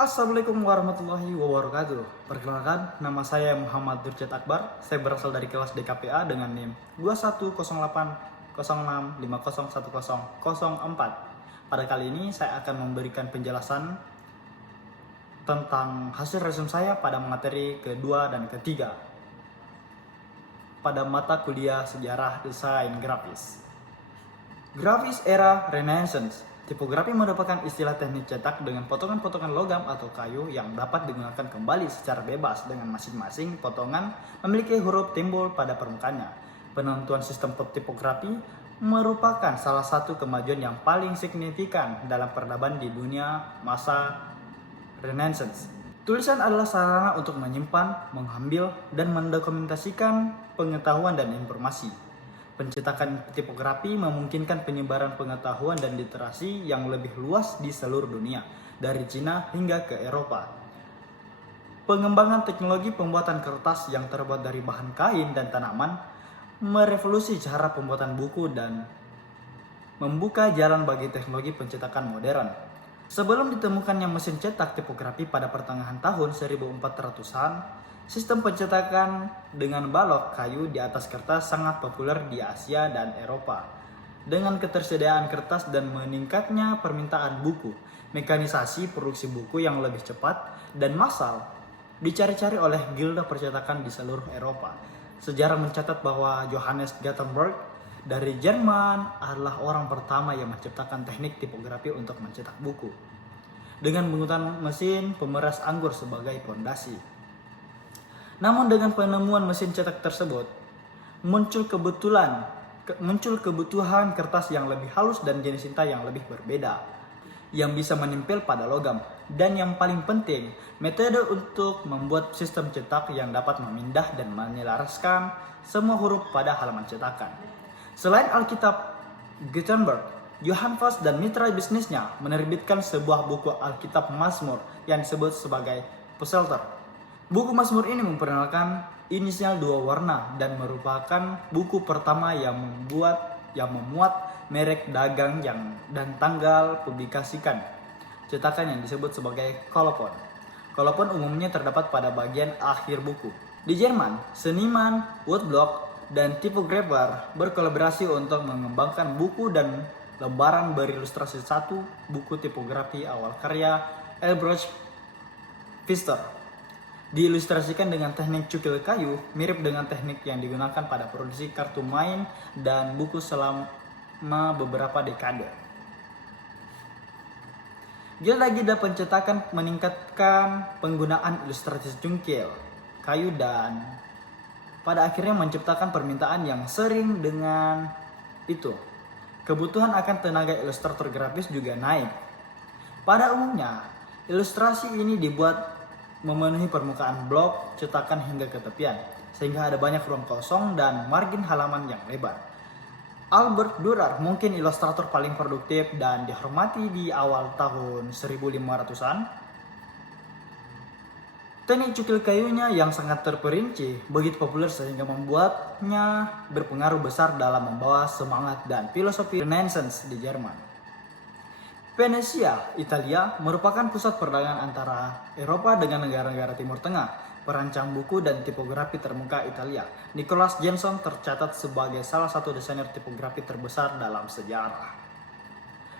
Assalamualaikum warahmatullahi wabarakatuh. Perkenalkan, nama saya Muhammad Durjat Akbar. Saya berasal dari kelas DKPA dengan NIM 210806501004. Pada kali ini saya akan memberikan penjelasan tentang hasil resume saya pada materi kedua dan ketiga pada mata kuliah Sejarah Desain Grafis. Grafis era Renaissance. Tipografi merupakan istilah teknik cetak dengan potongan-potongan logam atau kayu yang dapat digunakan kembali secara bebas dengan masing-masing potongan memiliki huruf timbul pada permukaannya. Penentuan sistem tipografi merupakan salah satu kemajuan yang paling signifikan dalam peradaban di dunia masa Renaissance. Tulisan adalah sarana untuk menyimpan, mengambil, dan mendokumentasikan pengetahuan dan informasi. Pencetakan tipografi memungkinkan penyebaran pengetahuan dan literasi yang lebih luas di seluruh dunia, dari Cina hingga ke Eropa. Pengembangan teknologi pembuatan kertas yang terbuat dari bahan kain dan tanaman merevolusi cara pembuatan buku dan membuka jalan bagi teknologi pencetakan modern. Sebelum ditemukannya mesin cetak tipografi pada pertengahan tahun 1400-an, sistem pencetakan dengan balok kayu di atas kertas sangat populer di Asia dan Eropa. Dengan ketersediaan kertas dan meningkatnya permintaan buku, mekanisasi produksi buku yang lebih cepat dan massal dicari-cari oleh gilda percetakan di seluruh Eropa. Sejarah mencatat bahwa Johannes Gutenberg dari Jerman adalah orang pertama yang menciptakan teknik tipografi untuk mencetak buku dengan menggunakan mesin pemeras anggur sebagai fondasi. Namun dengan penemuan mesin cetak tersebut, muncul kebutuhan kertas yang lebih halus dan jenis tinta yang lebih berbeda, yang bisa menempel pada logam. Dan yang paling penting, metode untuk membuat sistem cetak yang dapat memindah dan menyelaraskan semua huruf pada halaman cetakan. Selain Alkitab Gutenberg, Johann Faust dan mitra bisnisnya menerbitkan sebuah buku Alkitab Mazmur yang disebut sebagai Psalter. Buku Mazmur ini memperkenalkan inisial dua warna dan merupakan buku pertama yang memuat merek dagang dan tanggal publikasikan cetakan yang disebut sebagai kolopon. Kolopon umumnya terdapat pada bagian akhir buku. Di Jerman, seniman, woodblock, dan tipografer berkolaborasi untuk mengembangkan buku dan lembaran berilustrasi satu buku tipografi awal karya Albrecht Pfister. Diilustrasikan dengan teknik cukil kayu, mirip dengan teknik yang digunakan pada produksi kartu main dan buku selama beberapa dekade. Gilda-gilda pencetakan meningkatkan penggunaan ilustrasi cungkil kayu dan pada akhirnya menciptakan permintaan yang sering dengan itu. Kebutuhan akan tenaga ilustrator grafis juga naik. Pada umumnya, ilustrasi ini dibuat memenuhi permukaan blok cetakan hingga ke tepian, sehingga ada banyak ruang kosong dan margin halaman yang lebar. Albert Dürer mungkin ilustrator paling produktif dan dihormati di awal tahun 1500-an. Teknik cukil kayunya yang sangat terperinci begitu populer sehingga membuatnya berpengaruh besar dalam membawa semangat dan filosofi Renaissance di Jerman. Venesia, Italia, merupakan pusat perdagangan antara Eropa dengan negara-negara Timur Tengah. Perancang buku dan tipografi termuka Italia, Nicholas Jameson, tercatat sebagai salah satu desainer tipografi terbesar dalam sejarah.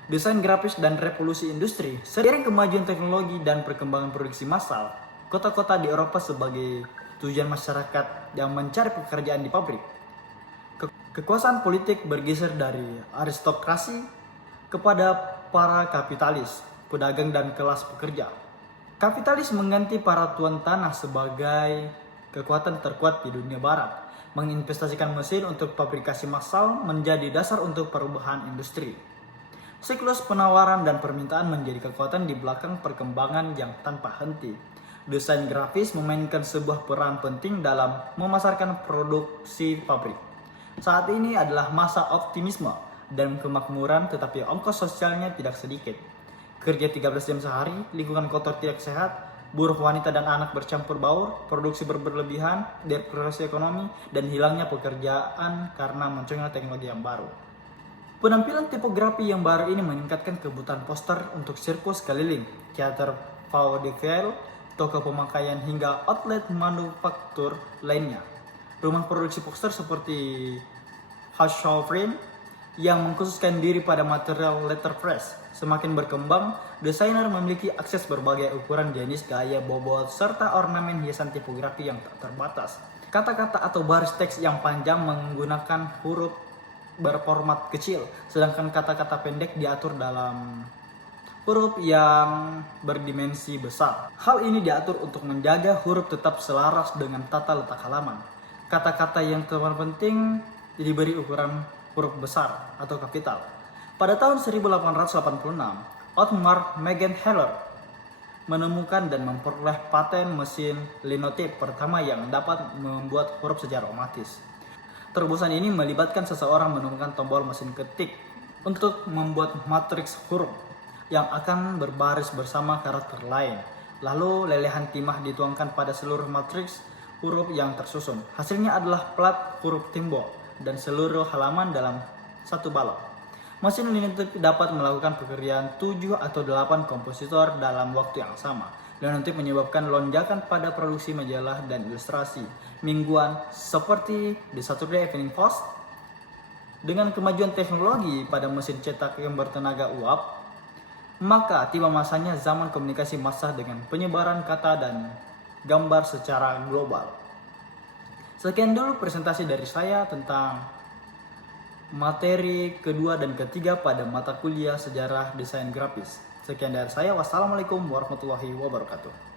Desain grafis dan revolusi industri. Seiring kemajuan teknologi dan perkembangan produksi massal, kota-kota di Eropa sebagai tujuan masyarakat yang mencari pekerjaan di pabrik. Kekuasaan politik bergeser dari aristokrasi kepada para kapitalis, pedagang dan kelas pekerja. Kapitalis mengganti para tuan tanah sebagai kekuatan terkuat di dunia barat, menginvestasikan mesin untuk fabrikasi massal menjadi dasar untuk perubahan industri. Siklus penawaran dan permintaan menjadi kekuatan di belakang perkembangan yang tanpa henti. Desain grafis memainkan sebuah peran penting dalam memasarkan produksi pabrik. Saat ini adalah masa optimisme dan kemakmuran, tetapi ongkos sosialnya tidak sedikit. Kerja 13 jam sehari, lingkungan kotor tidak sehat, buruh wanita dan anak bercampur baur, produksi berlebihan, depresi ekonomi, dan hilangnya pekerjaan karena munculnya teknologi yang baru. Penampilan tipografi yang baru ini meningkatkan kebutuhan poster untuk sirkus keliling, teater vaudeville, toko pemakaian hingga outlet manufaktur lainnya. Rumah produksi poster seperti Household yang mengkhususkan diri pada material letterpress semakin berkembang. Desainer memiliki akses berbagai ukuran, jenis, gaya, bobot, serta ornamen hiasan tipografi yang tak terbatas. Kata-kata atau baris teks yang panjang menggunakan huruf berformat kecil, sedangkan kata-kata pendek diatur dalam huruf yang berdimensi besar. Hal ini diatur untuk menjaga huruf tetap selaras dengan tata letak halaman. Kata-kata yang terpenting diberi ukuran huruf besar atau kapital. Pada tahun 1886, Othmar Mergenthaler menemukan dan memperoleh paten mesin linotype pertama yang dapat membuat huruf secara otomatis. Terobosan ini melibatkan seseorang menemukan tombol mesin ketik untuk membuat matriks huruf yang akan berbaris bersama karakter lain. Lalu lelehan timah dituangkan pada seluruh matriks huruf yang tersusun. Hasilnya adalah plat huruf timbul dan seluruh halaman dalam satu balok. Mesin linotype dapat melakukan pekerjaan 7 atau 8 kompositor dalam waktu yang sama. Linotype menyebabkan lonjakan pada produksi majalah dan ilustrasi mingguan seperti The Saturday Evening Post. Dengan kemajuan teknologi pada mesin cetak yang bertenaga uap, maka tiba masanya zaman komunikasi massa dengan penyebaran kata dan gambar secara global. Sekian dulu presentasi dari saya tentang materi kedua dan ketiga pada mata kuliah sejarah desain grafis. Sekian dari saya. Wassalamualaikum warahmatullahi wabarakatuh.